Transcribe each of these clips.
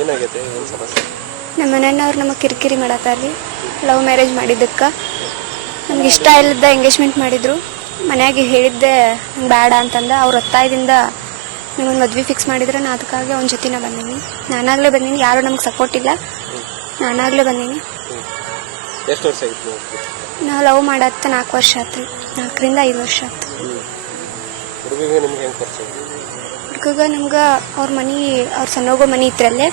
ಏನಾಗೈತೆ ಏನು ಸಮಸ್ಯೆ? ನಮ್ಮ ಮನೆಯವ್ರು ನಮಗೆ ಕಿರಿಕಿರಿ ಮಾಡತ್ತಾರ್ರಿ. ಲವ್ ಮ್ಯಾರೇಜ್ ಮಾಡಿದ್ದಕ್ಕೆ ನಮ್ಗೆ ಇಷ್ಟ ಇಲ್ಲದ ಎಂಗೇಜ್ಮೆಂಟ್ ಮಾಡಿದ್ರು. ಮನ್ಯಾಗೆ ಹೇಳಿದ್ದೆ ನಂಗೆ ಬೇಡ ಅಂತಂದ. ಅವ್ರ ಒತ್ತಾಯದಿಂದ ನಮಗೆ ಮದ್ವೆ ಫಿಕ್ಸ್ ಮಾಡಿದ್ರೆ ನಾ ಅದಕ್ಕಾಗಿ ಅವ್ನ ಜೊತೆನ ಬಂದೀನಿ. ನಾನಾಗಲೇ ಬಂದೀನಿ, ಯಾರು ನಮ್ಗೆ ಸಪೋರ್ಟ್ ಇಲ್ಲ, ನಾನಾಗಲೇ ಬಂದೀನಿ. ಎಷ್ಟು ವರ್ಷ ಆಗಿತ್ತು? ನಾವು ಲವ್ ಮಾಡತ್ತ 4 ವರ್ಷ ಆಯ್ತು ರೀ. 4 ರಿಂದ 5 ವರ್ಷ ಆಯ್ತು. ಹುಡುಗಿಗೆ ನಿಮ್ಗೆ ಹೆಂಗೆ ಪರಿಚಯ? ಹುಡುಗ ನಮ್ಗೆ ಅವ್ರ ಸಣ್ಣೋಗೋ ಮನೆ ಇತ್ತರಲ್ಲೇ.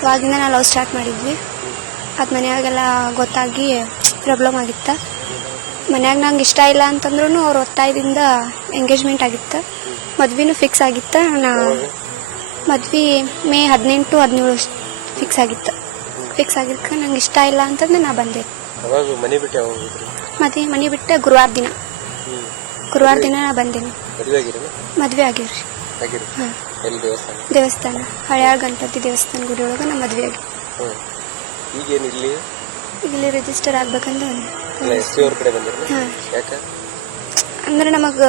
ಅವಾಗಿಂದ ನಾವು ಲವ್ ಸ್ಟಾರ್ಟ್ ಮಾಡಿದ್ವಿ. ಅದು ಮನೆಯಾಗೆಲ್ಲ ಗೊತ್ತಾಗಿ ಪ್ರಾಬ್ಲಮ್ ಆಗಿತ್ತು. ಮನ್ಯಾಗ ನಂಗೆ ಇಷ್ಟ ಇಲ್ಲ ಅಂತಂದ್ರೂ ಅವ್ರ ಒತ್ತಾಯದಿಂದ ಎಂಗೇಜ್ಮೆಂಟ್ ಆಗಿತ್ತು. ಮದ್ವೆನೂ ಫಿಕ್ಸ್ ಆಗಿತ್ತು. ಮದ್ವೆ ಮೇ 18, 17 ಫಿಕ್ಸ್ ಆಗಿತ್ತು. ಫಿಕ್ಸ್ ಆಗಿದ್ದಕ್ಕೆ ನಂಗೆ ಇಷ್ಟ ಇಲ್ಲ ಅಂತಂದ್ರೆ ನಾ ಬಂದೆ. ಮನೆ ಬಿಟ್ಟು ಗುರುವಾರ ದಿನ ನಾ ಬಂದೇನಿ. ಮದ್ವೆ ಆಗಿವ್ರಿ. ಹಾಂ, ದೇವಸ್ಥಾನ ಹಳೆಯಾಳ ಗಣಪತಿ ದೇವಸ್ಥಾನ ಗುಡಿ ಒಳಗೆ ನಮ್ಮ ಮದ್ವೆ ಆಗಿ ಇಲ್ಲಿ ರಿಜಿಸ್ಟರ್ ಆಗ್ಬೇಕಂತ. ಹಾಂ, ಅಂದ್ರೆ ನಮಗೆ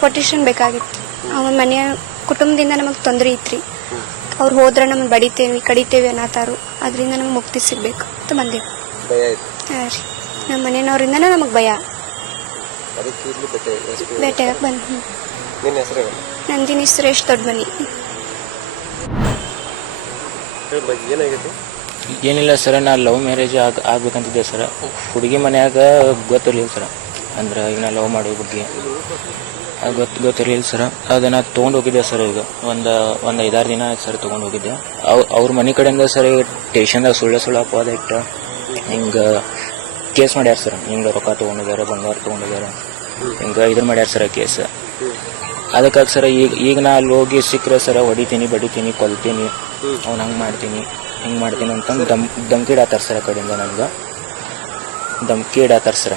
ಫೋಟೇಷನ್ ಬೇಕಾಗಿತ್ತು. ಅವನ ಮನೆಯ ಕುಟುಂಬದಿಂದ ನಮಗೆ ತೊಂದರೆ ಇತ್ರಿ. ಅವ್ರು ಹೋದ್ರೆ ನಮ್ಮನ್ನು ಬಡಿತೇವೆ ಕಡಿತೇವೆ ಅನ್ನತಾರು. ಅದರಿಂದ ನಮ್ಗೆ ಮುಕ್ತಿ ಸಿಗ್ಬೇಕು ಅಂತ ಬಂದೇವು. ಹಾಂ ರೀ, ನಮ್ಮ ಮನೆಯವ್ರಿಂದನೇ ನಮಗೆ ಭಯ. ಭೇಟಿಯಾಗಿ ಬಂದು ನಂದಿನಿ ಸುರೇಶ್ ದೊಡ್ಡಮನಿ. ಏನಿಲ್ಲ ಸರ್, ನಾ ಲವ್ ಮ್ಯಾರೇಜ್ ಆಗ್ಬೇಕಂತಿದ್ದೆ ಸರ್. ಹುಡುಗಿ ಮನ್ಯಾಗ ಗೊತ್ತಿರಲಿಲ್ಲ ಸರ್. ಅಂದ್ರೆ ಈಗ ನಾ ಲವ್ ಮಾಡೋ ಬಗ್ಗೆ ಗೊತ್ತಿರಲಿಲ್ಲ ಸರ್. ಅದನ್ನು ತೊಗೊಂಡು ಹೋಗಿದ್ದೆ ಸರ್. ಈಗ ಒಂದು 5-6 ದಿನ ಆಯ್ತು ಸರ್ ತೊಗೊಂಡು ಹೋಗಿದ್ದೆ. ಅವ್ರ ಮನೆ ಕಡೆಯಿಂದ ಸರ್ ಸ್ಟೇಷನ್ದಾಗ ಸುಳ್ಳು ಅಪವಾದ ಇಟ್ಟು ಹಿಂಗೆ ಕೇಸ್ ಮಾಡ್ಯಾರ ಸರ್. ಹಿಂಗೆ ರೊಕ್ಕ ತೊಗೊಂಡಿದ್ದಾರೆ, ಬಂಗಾರ ತೊಗೊಂಡಿದ್ದಾರೆ, ಹಿಂಗೆ ಇದನ್ನು ಮಾಡ್ಯಾರ ಸರ್ ಕೇಸ್. ಅದಕ್ಕಾಗಿ ಸರ್ ಈಗ ನಾ ಅಲ್ಲಿ ಹೋಗಿ ಸಿಕ್ಕರೆ ಸರ್ ಹೊಡಿತೀನಿ, ಬಡಿತೀನಿ, ಕೊಲ್ತೀನಿ, ಅವ್ನು ಹಿಂಗೆ ಮಾಡ್ತೀನಿ ಅಂತಂದು ಧಮ್ಕಿ ಇಡಾತಾರ ಸರ್. ಆ ಕಡೆಯಿಂದ ನನಗೆ ಧಮ್ಕಿ ಇಡಾತಾರ ಸರ್.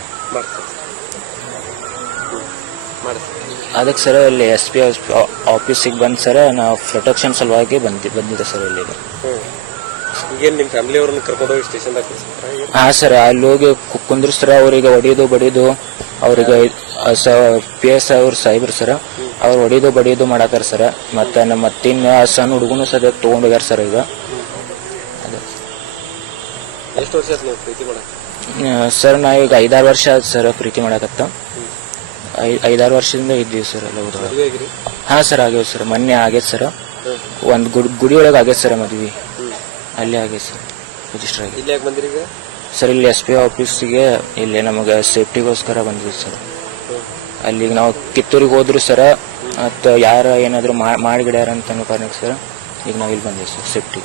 ಅದಕ್ಕೆ ಸರ್ ಅಲ್ಲಿ SP ಆಫೀಸಿಗೆ ಬಂದು ಸರ್ ನಾ ಪ್ರೊಟೆಕ್ಷನ್ ಸಲುವಾಗಿ ಬಂದಿದ್ದೆ ಸರ್ ಇಲ್ಲಿಗೆ. ಹಾಂ ಸರ್, ಅಲ್ಲಿ ಹೋಗಿ ಕುಂದ್ರಿಸ್ತಾರ. ಅವರಿಗೆ ಹೊಡಿಯೋದು ಬಡಿಯೋದು, ಅವರಿಗೆ PS ಅವ್ರ ಸಾಹೇಬ್ರು ಸರ್, ಅವ್ರು ಹೊಡಿಯೋದು ಬಡಿಯೋದು ಮಾಡತ್ತಾರ ಸರ್. ಮತ್ತು ನಮ್ಮ ಮತ್ತಿನ್ನ ಸಣ್ಣ ಹುಡುಗನು ಸದ್ಯ ತೊಗೊಂಡು ಹೋಗ್ಯಾರ ಸರ್. ಈಗ ಸರ್ ನಾ ಈಗ 5-6 ವರ್ಷ ಆಯ್ತು ಸರ್ ಪ್ರೀತಿ ಮಾಡಕತ್ತ. 5-6 ವರ್ಷದಿಂದ ಇದ್ದೀವಿ ಸರ್ ಎಲ್ಲ ಹೋದೊಳಗೆ. ಹಾಂ ಸರ್, ಆಗ್ಯಾವ ಸರ್. ಮೊನ್ನೆ ಆಗೈತೆ ಸರ್. ಒಂದು ಗುಡಿ ಒಳಗೆ ಆಗೈತೆ ಸರ್ ಮದ್ವೆ. ಅಲ್ಲೇ ಆಗೈತೆ ಸರ್ ರಿಜಿಸ್ಟರ್ ಆಗಿ ಸರ್. ಇಲ್ಲಿ SP ಆಫೀಸಿಗೆ ಇಲ್ಲಿ ನಮಗೆ ಸೇಫ್ಟಿಗೋಸ್ಕರ ಬಂದಿದ್ದೀವಿ ಸರ್. ಅಲ್ಲಿಗೆ ನಾವು ಕಿತ್ತೂರಿಗೆ ಹೋದ್ರು ಸರ್, ಮತ್ತು ಯಾರು ಏನಾದರೂ ಮಾಡಿಗಿಡ್ಯಾರ ಅಂತ ಅನ್ನೋ ಕಾರಣಕ್ಕೆ ಸರ್ ಈಗ ನಾವು ಇಲ್ಲಿ ಬಂದಿದ್ದೀವಿ ಸರ್ ಸೇಫ್ಟಿ.